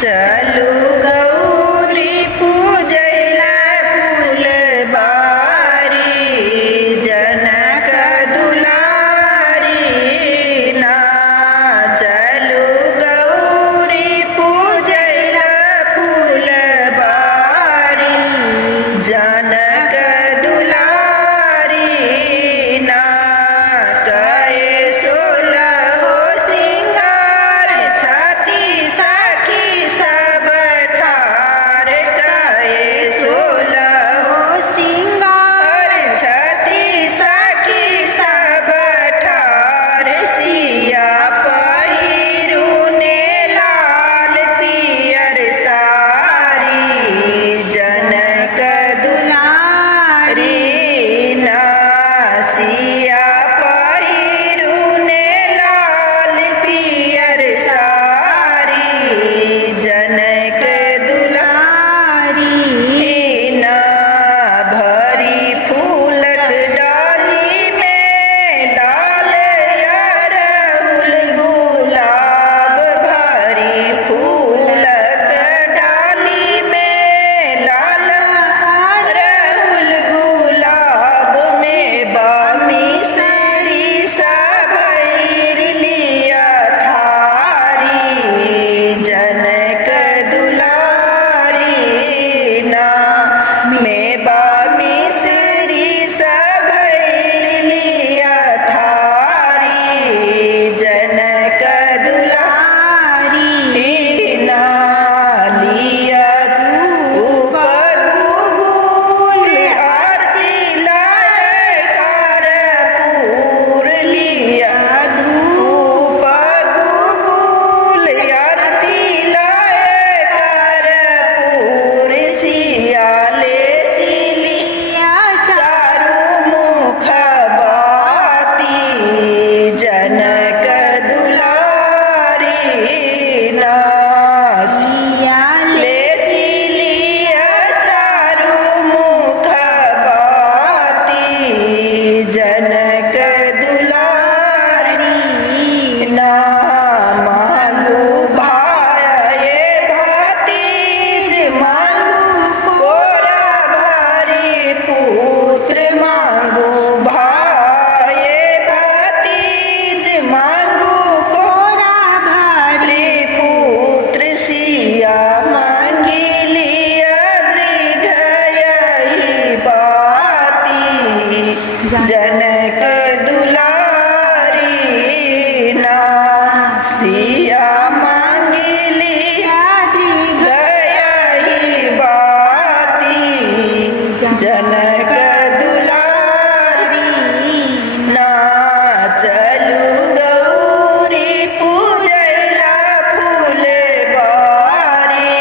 चलू गौरी पूजैला फूल बारी जनक दुलारी ना। चलू गौरी पूजैला फूल बारी जनक दुलारी ना। कए सोलहो सिंगार छाती सखी सब ठार। कए सोलहो श्रृंगार छाती सखी सब ठार। सिया पहिरुने लाल पियर सारी जनक दुलारी ना। सिया पहिरुने लाल पियर सारी जनक दुलारी ना। भरी फूलक डाली में लाल अड़हुल गुलाब। भरी फूलक डाली में लाल अड़हुल गुलाब में बामी सरी सबैर लिया थारी जनक दुलारी ना। में बामी सरी सबैर लिया थारी जनक दुलारी ना। लिया धूप गुगुल आरती लाए कर्पूर। लिया धूप गुगुल आरती लाए कर्पूर। सिया ले सिलिया चारू मुख बाती जनक दुलारी ना। सिया ले सिलिया चारू मुख बाती जनक दुलारी ना। मांगू भाई भतीज मांगू कोरा भारी पुत्र। मांगू भाई भतीज मांगू कोरा भारी पुत्र। सिया मांगी लिया दीर्घायु बाती जनक दुलारी ना। सिया मांगी लिया दीर्घायु बाती जनक दुलारी ना। चलू गौरी पूजैला फूल बारी